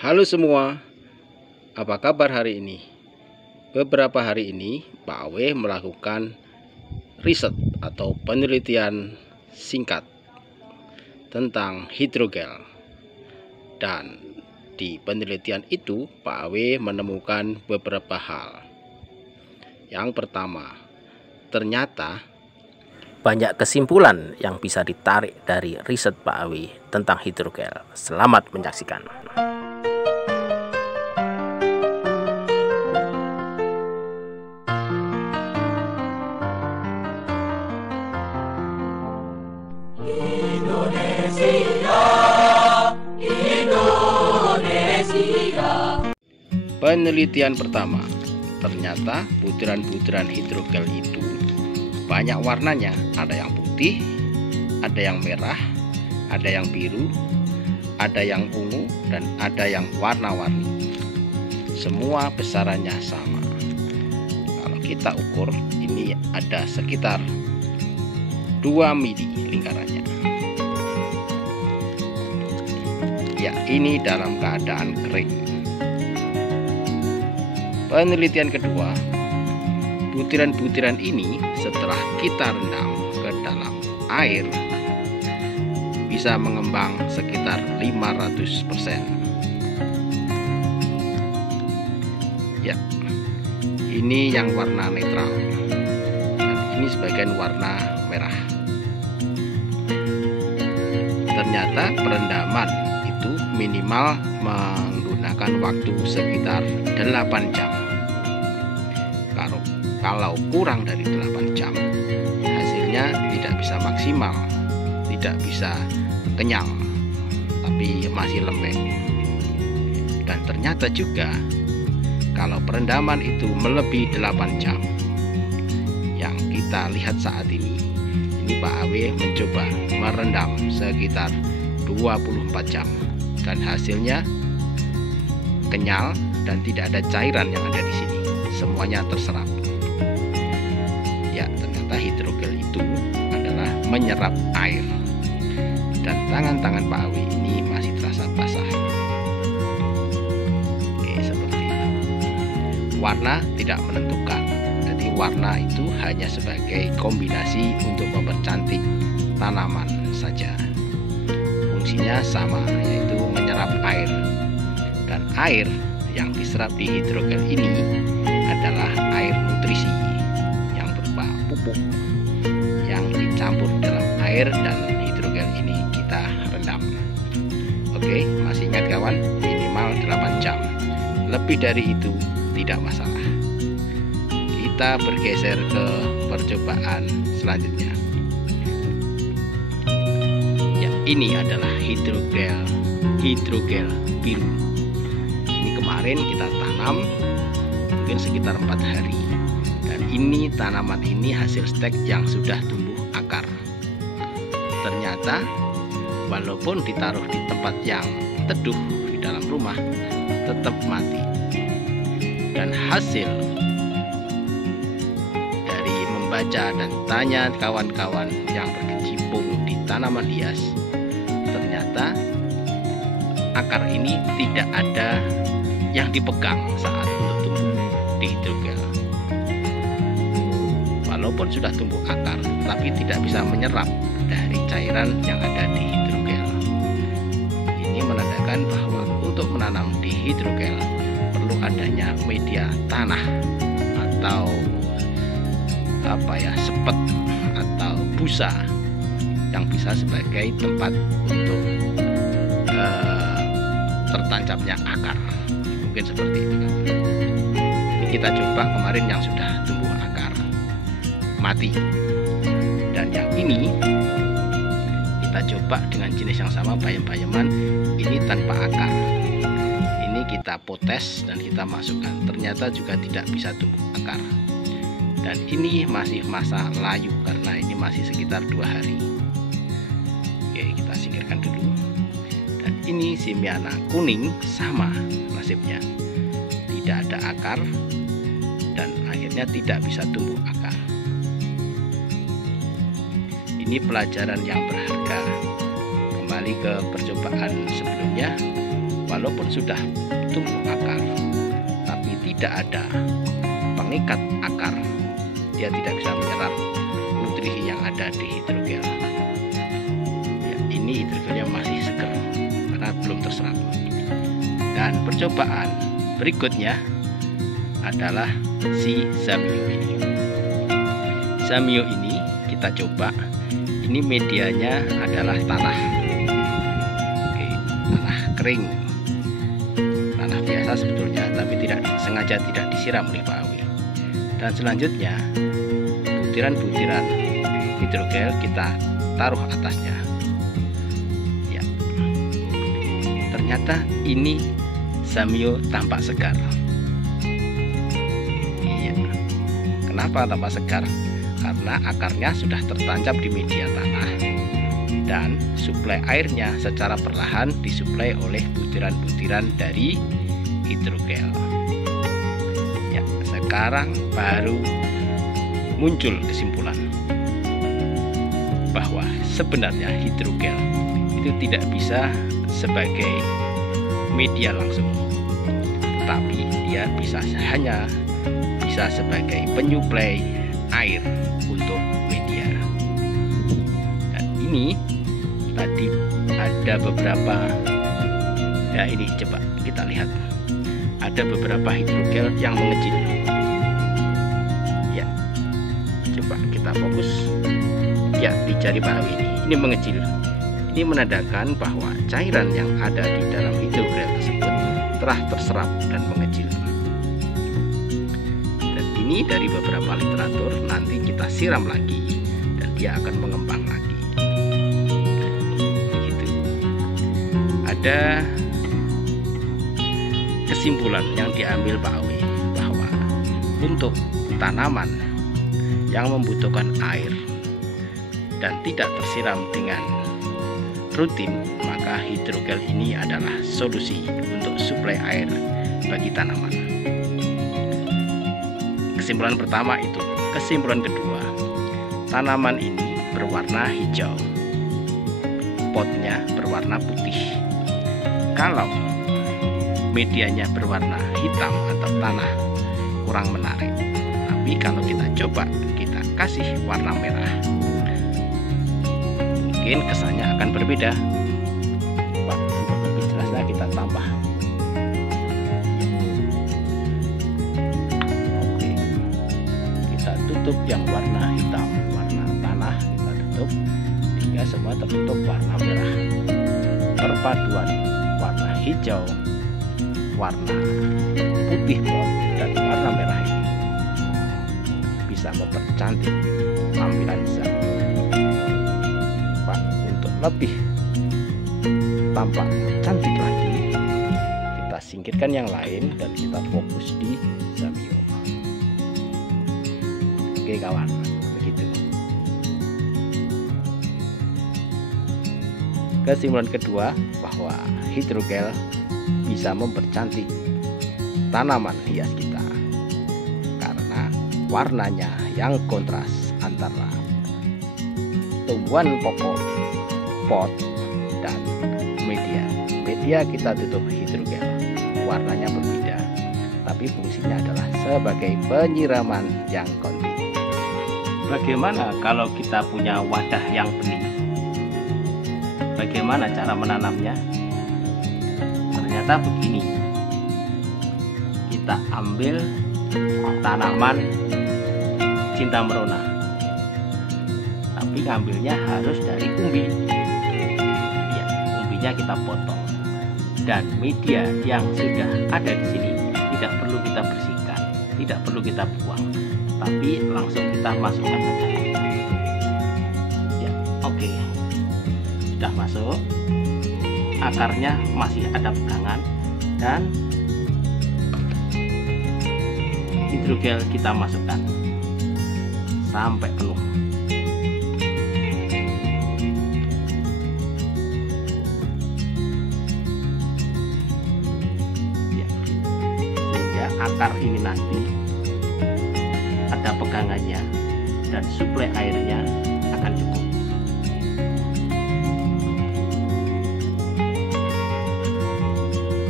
Halo semua, apa kabar hari ini? Beberapa hari ini Pak Awe melakukan riset atau penelitian singkat tentang hidrogel. Dan di penelitian itu Pak Awe menemukan beberapa hal. Yang pertama, ternyata banyak kesimpulan yang bisa ditarik dari riset Pak Awe tentang hidrogel. Selamat menyaksikan. Penelitian pertama, ternyata butiran-butiran hidrogel itu banyak warnanya. Ada yang putih, ada yang merah, ada yang biru, ada yang ungu, dan ada yang warna-warni. Semua besarannya sama. Kalau kita ukur, ini ada sekitar 2 mili lingkarannya. Ya, ini dalam keadaan kering. Penelitian kedua, butiran-butiran ini setelah kita rendam ke dalam air bisa mengembang sekitar 500%. Ya, ini yang warna netral dan ini sebagian warna merah. Ternyata perendaman itu minimal menggunakan waktu sekitar 8 jam. Kalau kurang dari 8 jam, hasilnya tidak bisa maksimal, tidak bisa kenyal, tapi masih lembek. Dan ternyata juga kalau perendaman itu melebihi 8 jam, yang kita lihat saat ini Pak Awe mencoba merendam sekitar 24 jam dan hasilnya kenyal dan tidak ada cairan yang ada di sini, semuanya terserap. Ya, ternyata hidrogel itu adalah menyerap air dan tangan-tangan Pak Awe ini masih terasa basah. Oke, seperti itu. Warna tidak menentukan, jadi warna itu hanya sebagai kombinasi untuk mempercantik tanaman saja. Fungsinya sama, yaitu menyerap air. Dan air yang diserap di hidrogel ini adalah air nutrisi yang berupa pupuk yang dicampur dalam air dan hidrogel ini kita rendam. Oke, masih ingat kawan? Minimal 8 jam. Lebih dari itu tidak masalah. Kita bergeser ke percobaan selanjutnya. Ya, ini adalah hidrogel biru. Ini kemarin kita tanam mungkin sekitar 4 hari. Dan ini tanaman ini hasil stek yang sudah tumbuh akar. Ternyata walaupun ditaruh di tempat yang teduh di dalam rumah, tetap mati. Dan hasil dari membaca dan tanya kawan-kawan yang berkecimpung di tanaman hias, ternyata akar ini tidak ada yang dipegang saat untuk tumbuh di hidrogel. Walaupun sudah tumbuh akar, tapi tidak bisa menyerap dari cairan yang ada di hidrogel. Ini menandakan bahwa untuk menanam di hidrogel perlu adanya media tanah atau sepet atau busa yang bisa sebagai tempat untuk tertancapnya akar. Mungkin seperti itu kan. Ini kita coba kemarin yang sudah tumbuh akar mati, dan yang ini kita coba dengan jenis yang sama, bayam-bayaman ini tanpa akar. Ini kita potes dan kita masukkan, ternyata juga tidak bisa tumbuh akar. Dan ini masih masa layu karena ini masih sekitar 2 hari. Oke, kita singkirkan dulu. Dan ini simiana kuning sama nasibnya, tidak ada akar dan akhirnya tidak bisa tumbuh akar. Ini pelajaran yang berharga. Kembali ke percobaan sebelumnya, walaupun sudah tumbuh akar tapi tidak ada pengikat akar, dia tidak bisa menyerap nutrisi yang ada di hidrogel. Ya, ini hidrogelnya masih segar karena belum terserap. Dan percobaan berikutnya adalah si Zamio ini. Zamio ini kita coba, ini medianya adalah tanah. Oke, tanah kering, tanah biasa sebetulnya, tapi sengaja tidak disiram oleh Pak Awi. Dan selanjutnya butiran-butiran hidrogel kita taruh atasnya. Ya, ternyata ini Zamio tampak segar. Iya, kenapa tampak segar? Karena akarnya sudah tertancap di media tanah dan suplai airnya secara perlahan disuplai oleh butiran-butiran dari hidrogel. Ya, sekarang baru muncul kesimpulan bahwa sebenarnya hidrogel itu tidak bisa sebagai media langsung, tapi dia hanya bisa sebagai penyuplai air untuk media. Dan ini tadi ada beberapa, ya ini coba kita lihat, ada beberapa hidrogel yang mengecil. Ya, coba kita fokus. Ya, di jari Pak Awi ini mengecil. Ini menandakan bahwa cairan yang ada di dalam hidrogel tersebut telah terserap dan mengecil. Dan ini dari beberapa literatur, nanti kita siram lagi dan dia akan mengembang lagi. Begitu. Ada kesimpulan yang diambil Pak Awi bahwa untuk tanaman yang membutuhkan air dan tidak tersiram dengan rutin, maka hidrogel ini adalah solusi untuk suplai air bagi tanaman. Kesimpulan pertama itu. Kesimpulan kedua, tanaman ini berwarna hijau, potnya berwarna putih. Kalau medianya berwarna hitam atau tanah, kurang menarik. Tapi kalau kita coba, kita kasih warna merah, mungkin kesannya akan berbeda. Pak, untuk lebih jelasnya kita tambah. Oke, kita tutup yang warna hitam, warna tanah kita tutup hingga semua tertutup warna merah. Perpaduan warna hijau, warna putih pot dan warna merah ini bisa mempercantik tampilan Zamio. Lebih tampak cantik lagi, kita singkirkan yang lain dan kita fokus di Zamio. Oke kawan, begitu. Kesimpulan kedua, bahwa hidrogel bisa mempercantik tanaman hias kita karena warnanya yang kontras antara tumbuhan pokok, pot dan media kita tutup hidrogel, warnanya berbeda, tapi fungsinya adalah sebagai penyiraman yang kontinu. Bagaimana kalau kita punya wadah yang bening? Bagaimana cara menanamnya? Ternyata begini, kita ambil tanaman cinta merona, tapi ngambilnya harus dari umbi. Kita potong, dan media yang sudah ada di sini tidak perlu kita bersihkan, tidak perlu kita buang, tapi langsung kita masukkan saja. Ya, oke, sudah masuk, akarnya masih ada pegangan, dan hidrogel kita masukkan sampai penuh. Akar ini nanti ada pegangannya dan suplai airnya akan cukup.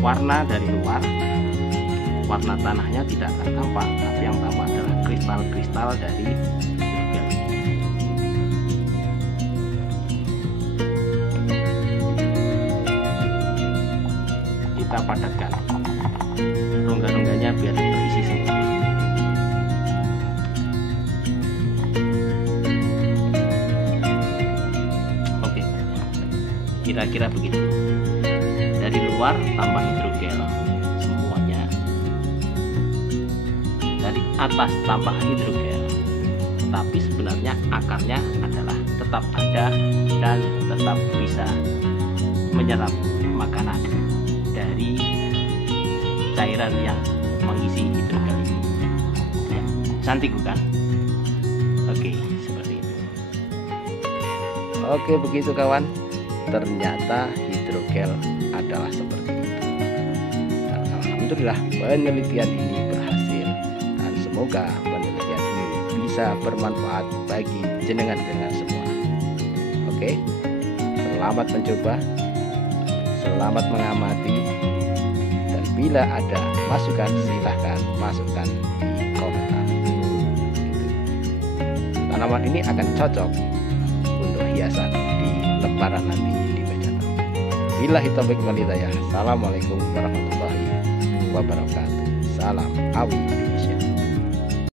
warna dari luar, warna tanahnya tidak akan tampak, tapi yang tampak adalah kristal-kristal dari hidrogel. Kita padatkan rongga-rongganya biar terisi semua. Oke, kira-kira begitu. Dari luar tambah hidrogel semuanya, dari atas tambah hidrogel, tapi sebenarnya akarnya adalah tetap ada dan tetap bisa menyerap makanan dari cairan yang mengisi hidrogel ini. Ya, cantik bukan? Oke, seperti itu. Oke, begitu kawan. Ternyata hidrogel adalah seperti itu. Dan alhamdulillah penelitian ini berhasil, dan semoga penelitian ini bisa bermanfaat bagi jenengan semua. Oke, selamat mencoba, selamat mengamati, dan bila ada masukan silahkan masukkan di komentar. Tanaman ini akan cocok untuk hiasan di lembaran nanti di meja tamu. Billahi taufiq wal hidayah. Assalamualaikum warahmatullahi wabarakatuh. Salam awi.